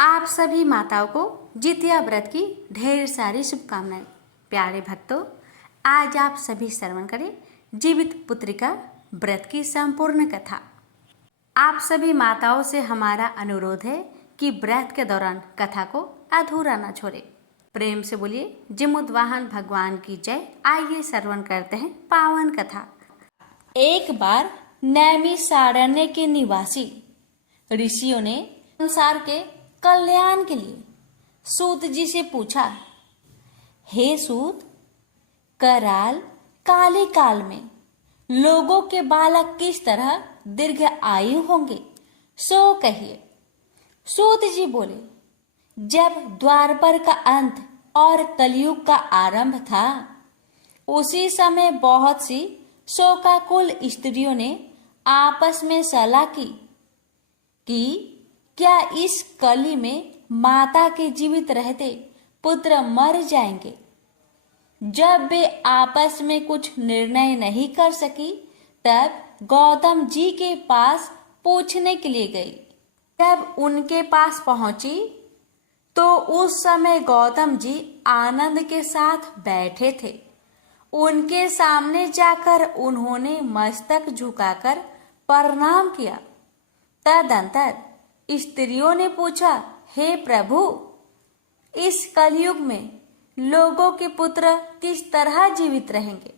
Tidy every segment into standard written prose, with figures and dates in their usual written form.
आप सभी माताओं को जितिया व्रत की ढेर सारी शुभकामनाएं। प्यारे भक्तों, आज आप सभी श्रवण करें जीवित पुत्रिका व्रत की संपूर्ण कथा। आप सभी माताओं से हमारा अनुरोध है कि व्रत के दौरान कथा को अधूरा न छोड़े। प्रेम से बोलिए जिमुद्वाहन भगवान की जय। आइए श्रवण करते हैं पावन कथा। एक बार नैमिषारण्य के निवासी ऋषियों ने संसार के कल्याण के लिए सूत जी से पूछा, हे सूत, कराल काले काल में लोगों के बालक किस तरह दीर्घ आयु होंगे, सो कहिए। सूत जी बोले, जब द्वापर का अंत और कलयुग का आरंभ था, उसी समय बहुत सी शोकाकुल स्त्रियों ने आपस में सलाह की कि क्या इस कली में माता के जीवित रहते पुत्र मर जाएंगे। जब वे आपस में कुछ निर्णय नहीं कर सकी, तब गौतम जी के पास पूछने के लिए गई। जब उनके पास पहुंची तो उस समय गौतम जी आनंद के साथ बैठे थे। उनके सामने जाकर उन्होंने मस्तक झुकाकर प्रणाम किया। तदंतर स्त्रियों ने पूछा, हे प्रभु, इस कलयुग में लोगों के पुत्र किस तरह जीवित रहेंगे।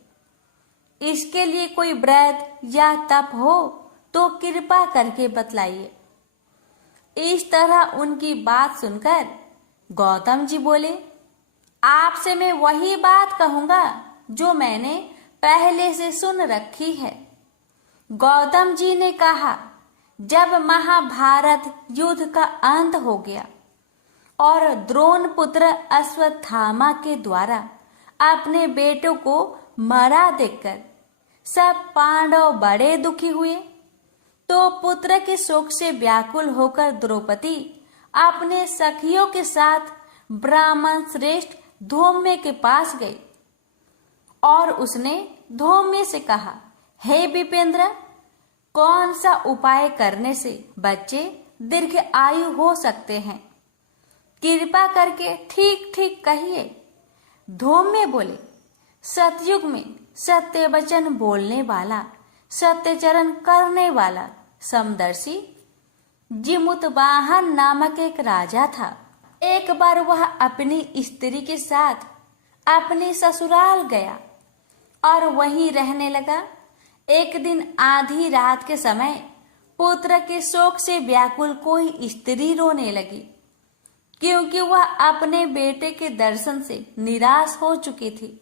इसके लिए कोई व्रत या तप हो तो कृपा करके बतलाइए। इस तरह उनकी बात सुनकर गौतम जी बोले, आपसे मैं वही बात कहूंगा जो मैंने पहले से सुन रखी है। गौतम जी ने कहा, जब महाभारत युद्ध का अंत हो गया और द्रोण पुत्र अश्वत्थामा के द्वारा अपने बेटों को मरा देखकर सब पांडव बड़े दुखी हुए, तो पुत्र के शोक से व्याकुल होकर द्रौपदी अपने सखियों के साथ ब्राह्मण श्रेष्ठ धौम्य के पास गई और उसने धौम्य से कहा, हे विपेंद्र, कौन सा उपाय करने से बच्चे दीर्घ आयु हो सकते हैं, कृपा करके ठीक ठीक कहिए। धौम्य बोले, सतयुग में सत्य वचन बोलने वाला, सत्यचरण करने वाला समदर्शी जिमुतवाहन नामक एक राजा था। एक बार वह अपनी स्त्री के साथ अपने ससुराल गया और वहीं रहने लगा। एक दिन आधी रात के समय पुत्र के शोक से व्याकुल कोई स्त्री रोने लगी, क्योंकि वह अपने बेटे के दर्शन से निराश हो चुकी थी।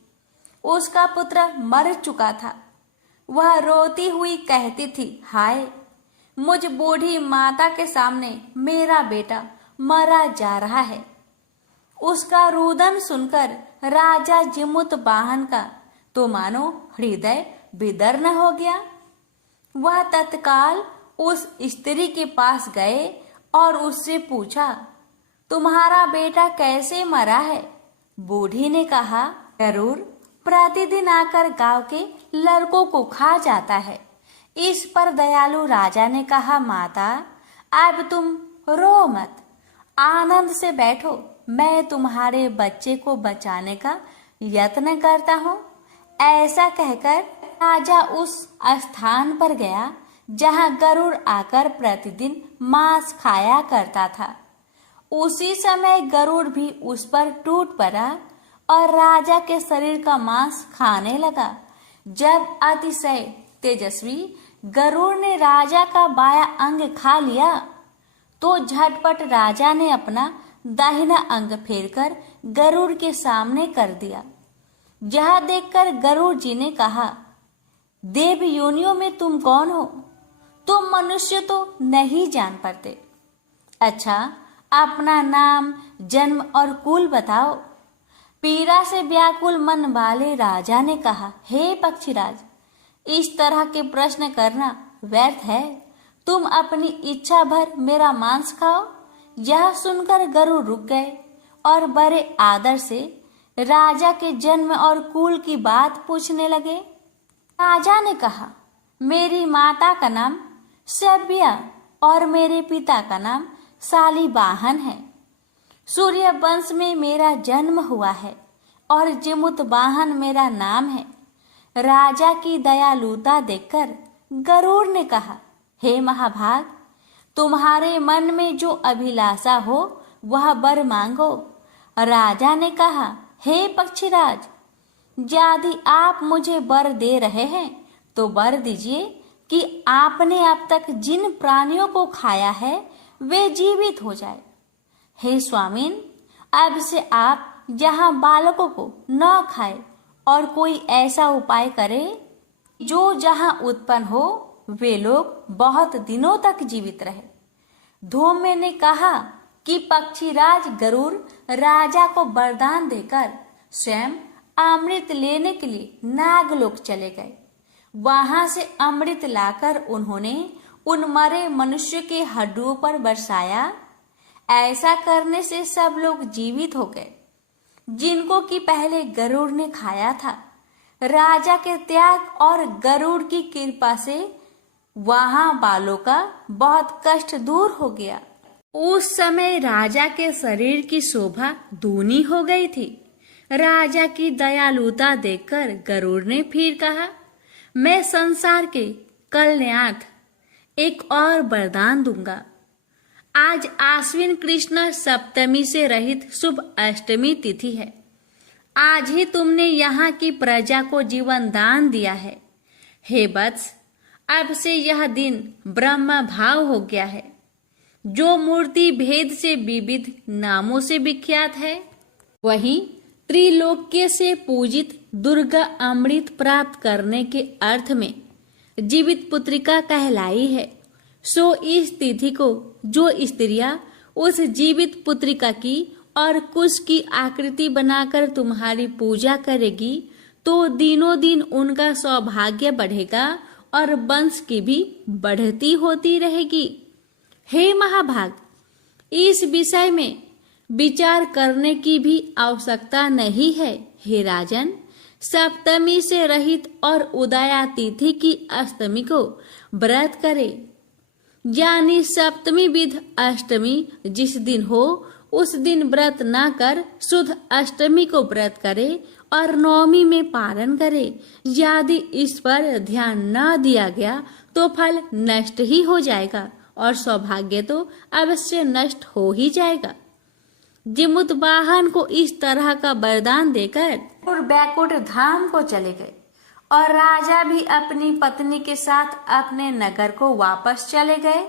उसका पुत्र मर चुका था। वह रोती हुई कहती थी, हाय, मुझ बूढ़ी माता के सामने मेरा बेटा मरा जा रहा है। उसका रुदन सुनकर राजा जिमुतवाहन का तो मानो हृदय विदर्न हो गया। वह तत्काल उस स्त्री के पास गए और उससे पूछा, तुम्हारा बेटा कैसे मरा है। बूढ़ी ने कहा, जरूर प्रतिदिन आकर गांव के लड़कों को खा जाता है। इस पर दयालु राजा ने कहा, माता, अब तुम रो मत, आनंद से बैठो, मैं तुम्हारे बच्चे को बचाने का यत्न करता हूँ। ऐसा कहकर राजा उस स्थान पर गया जहां गरुड़ आकर प्रतिदिन मांस खाया करता था। उसी समय गरुड़ भी उस पर टूट पड़ा और राजा के शरीर का मांस खाने लगा। जब अतिशय तेजस्वी गरुड़ ने राजा का बायां अंग खा लिया, तो झटपट राजा ने अपना दाहिना अंग फेरकर गरुड़ के सामने कर दिया। यह देखकर गरुड़ जी ने कहा, देव योनियों में तुम कौन हो? तुम मनुष्य तो नहीं जान पाते। अच्छा, अपना नाम, जन्म और कुल बताओ। पीड़ा से व्याकुल मन वाले राजा ने कहा, हे पक्षीराज, इस तरह के प्रश्न करना व्यर्थ है। तुम अपनी इच्छा भर मेरा मांस खाओ। यह सुनकर गरुड़ रुक गए और बड़े आदर से राजा के जन्म और कुल की बात पूछने लगे। राजा ने कहा, मेरी माता का नाम सभ्या और मेरे पिता का नाम शालिवाहन है। सूर्य वंश में मेरा जन्म हुआ है और जिमुत वाहन मेरा नाम है। राजा की दयालुता देखकर गरुड़ ने कहा, हे महाभाग, तुम्हारे मन में जो अभिलाषा हो वह वर मांगो। राजा ने कहा, हे पक्षीराज, यदि आप मुझे वर दे रहे हैं तो वर दीजिए कि आपने अब तक जिन प्राणियों को खाया है वे जीवित हो जाए। हे स्वामीन, अब से आप जहां बालकों को न खाए और कोई ऐसा उपाय करे जो जहां उत्पन्न हो वे लोग बहुत दिनों तक जीवित रहे। धूम्र ने कहा कि पक्षीराज गरुड़ राजा को वरदान देकर स्वयं अमृत लेने के लिए नागलोक चले गए। वहां से अमृत लाकर उन्होंने उन मरे मनुष्य के हड्डियों पर बरसाया। ऐसा करने से सब लोग जीवित हो गए जिनको कि पहले गरुड़ ने खाया था। राजा के त्याग और गरुड़ की कृपा से वहां बालों का बहुत कष्ट दूर हो गया। उस समय राजा के शरीर की शोभा दूनी हो गई थी। राजा की दयालुता देखकर गरुड़ ने फिर कहा, मैं संसार के कल्याणार्थ एक और वरदान दूंगा। आज आश्विन कृष्ण सप्तमी से रहित शुभ अष्टमी तिथि है। आज ही तुमने यहाँ की प्रजा को जीवन दान दिया है। हे वत्स, अब से यह दिन ब्रह्म भाव हो गया है, जो मूर्ति भेद से विविध नामों से विख्यात है। वहीं त्रिलोक्य से पूजित दुर्गा अमृत प्राप्त करने के अर्थ में जीवित पुत्रिका कहलाई है। सो इस तिथि को जो स्त्रियां उस जीवित पुत्रिका की और कुश की आकृति बनाकर तुम्हारी पूजा करेगी तो दिनों दिन उनका सौभाग्य बढ़ेगा और वंश की भी बढ़ती होती रहेगी। हे महाभाग, इस विषय में विचार करने की भी आवश्यकता नहीं है। हे राजन, सप्तमी से रहित और उदया तिथि की अष्टमी को व्रत करे, यानी सप्तमी विध अष्टमी जिस दिन हो उस दिन व्रत न कर शुद्ध अष्टमी को व्रत करे और नवमी में पारण करे। यदि इस पर ध्यान न दिया गया तो फल नष्ट ही हो जाएगा और सौभाग्य तो अवश्य नष्ट हो ही जाएगा। जिमुत वाहन को इस तरह का वरदान देकर और बैकुंठ धाम को चले गए और राजा भी अपनी पत्नी के साथ अपने नगर को वापस चले गए।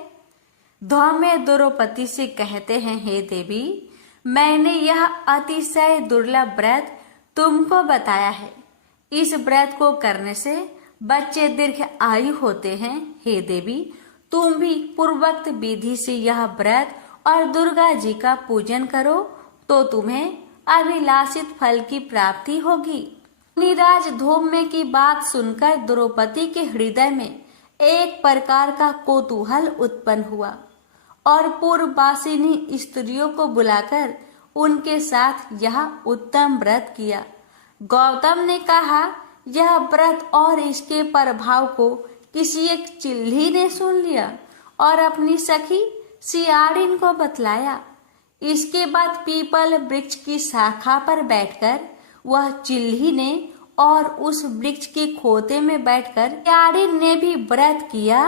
धौम्य द्रौपदी से कहते हैं, हे देवी, मैंने यह अतिशय दुर्लभ व्रत तुमको बताया है। इस व्रत को करने से बच्चे दीर्घ आयु होते हैं। हे देवी, तुम भी पूर्वोक्त विधि से यह व्रत और दुर्गा जी का पूजन करो तो तुम्हें अभिलाषित फल की प्राप्ति होगी। निराज धौम्य की बात सुनकर द्रौपदी के हृदय में एक प्रकार का कौतूहल उत्पन्न हुआ और पूर्ववासिनी स्त्रियों को बुलाकर उनके साथ यह उत्तम व्रत किया। गौतम ने कहा, यह व्रत और इसके प्रभाव को किसी एक चिल्ही ने सुन लिया और अपनी सखी सियाड़िन को बतलाया। इसके बाद पीपल वृक्ष की शाखा पर बैठकर वह चिल्ही ने और उस वृक्ष के खोते में बैठकर सियाड़िन ने भी व्रत किया।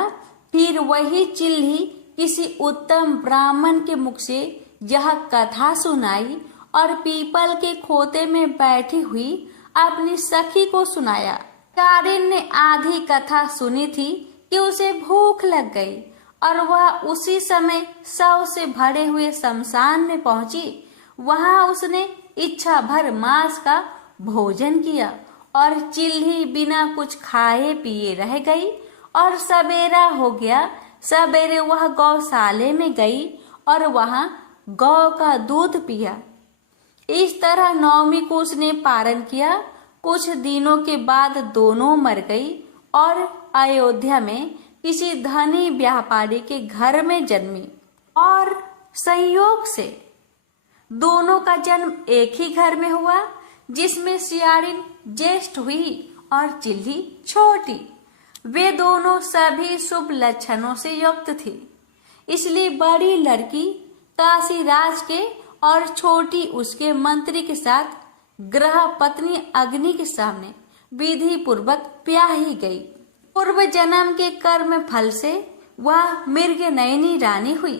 फिर वही चिल्ही किसी उत्तम ब्राह्मण के मुख से यह कथा सुनाई और पीपल के खोते में बैठी हुई अपनी सखी को सुनाया। सियाड़िन ने आधी कथा सुनी थी कि उसे भूख लग गई और वह उसी समय शव से भरे हुए शमशान में पहुंची। वहां उसने इच्छा भर मांस का भोजन किया और चिल्ही बिना कुछ खाए पिए रह गई और सवेरा हो गया। सवेरे वह गौशाले में गई और वहां गौ का दूध पिया। इस तरह नवमी को उसने पारण किया। कुछ दिनों के बाद दोनों मर गई और अयोध्या में किसी धनी व्यापारी के घर में जन्मी और संयोग से दोनों का जन्म एक ही घर में हुआ, जिसमें सियाड़िन ज्येष्ठ हुई और चिल्ही छोटी। वे दोनों सभी शुभ लक्षणों से युक्त थी, इसलिए बड़ी लड़की काशीराज के और छोटी उसके मंत्री के साथ ग्रह पत्नी अग्नि के सामने विधि पूर्वक ब्याही गई। पूर्व जन्म के कर्म फल से वह मृग नयनी रानी हुई।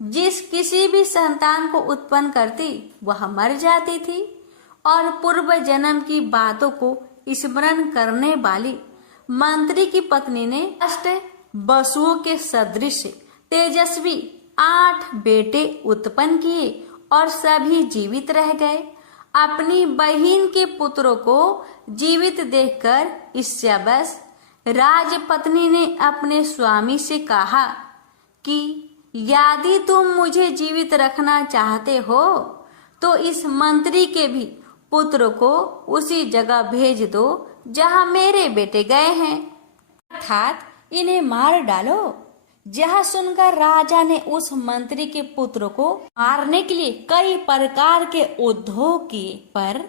जिस किसी भी संतान को उत्पन्न करती वह मर जाती थी और पूर्व जन्म की बातों को स्मरण करने वाली मंत्री की पत्नी ने अष्ट वसुओं के सदृश तेजस्वी 8 बेटे उत्पन्न किए और सभी जीवित रह गए। अपनी बहन के पुत्रों को जीवित देखकर ईर्ष्यावश राजपत्नी ने अपने स्वामी से कहा कि यदि तुम मुझे जीवित रखना चाहते हो तो इस मंत्री के भी पुत्र को उसी जगह भेज दो जहां मेरे बेटे गए हैं, अर्थात इन्हें मार डालो। यह सुनकर राजा ने उस मंत्री के पुत्र को मारने के लिए कई प्रकार के उद्योग किए, पर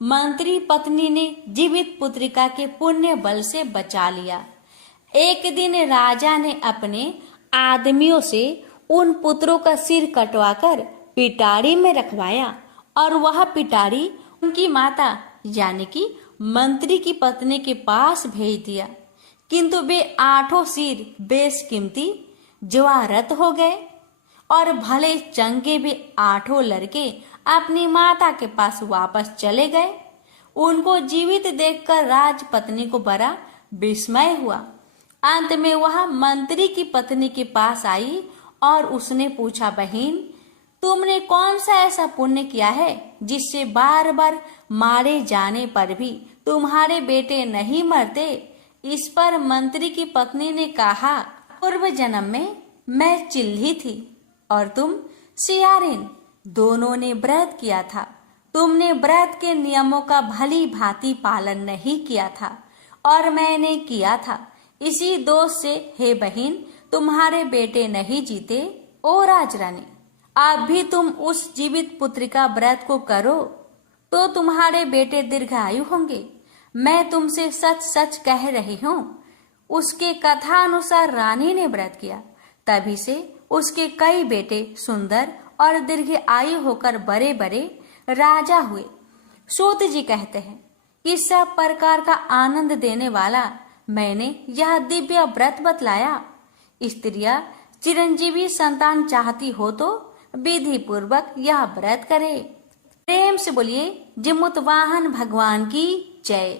मंत्री पत्नी ने जीवित पुत्रिका के पुण्य बल से बचा लिया। एक दिन राजा ने अपने आदमियों से उन पुत्रों का सिर कटवाकर पिटारी में रखवाया और वह पिटारी उनकी माता यानी कि मंत्री की पत्नी के पास भेज दिया। किंतु वे 8 सिर बेशकीमती ज्वारत हो गए और भले चंगे वे 8 लड़के अपनी माता के पास वापस चले गए। उनको जीवित देखकर राजपत्नी को बड़ा विस्मय हुआ। अंत में वह मंत्री की पत्नी के पास आई और उसने पूछा, बहन, तुमने कौन सा ऐसा पुण्य किया है जिससे बार बार मारे जाने पर भी तुम्हारे बेटे नहीं मरते? इस पर मंत्री की पत्नी ने कहा, पूर्व जन्म में मैं चिल्ली थी और तुम सियारिन, दोनों ने व्रत किया था। तुमने व्रत के नियमों का भली भांति पालन नहीं किया था और मैंने किया था। इसी दोष से हे बहन, तुम्हारे बेटे नहीं जीते। ओ राजरानी, अब भी तुम उस जीवित पुत्रिका व्रत को करो तो तुम्हारे बेटे दीर्घायु होंगे। मैं तुमसे सच सच कह रही हूँ। उसके कथा अनुसार रानी ने व्रत किया, तभी से उसके कई बेटे सुंदर और दीर्घायु होकर बड़े बड़े राजा हुए। सूत जी कहते हैं कि सब प्रकार का आनंद देने वाला मैंने यह दिव्य व्रत बतलाया। स्त्रियां चिरंजीवी संतान चाहती हो तो विधि पूर्वक यह व्रत करे। प्रेम से बोलिए जिमुत वाहन भगवान की जय।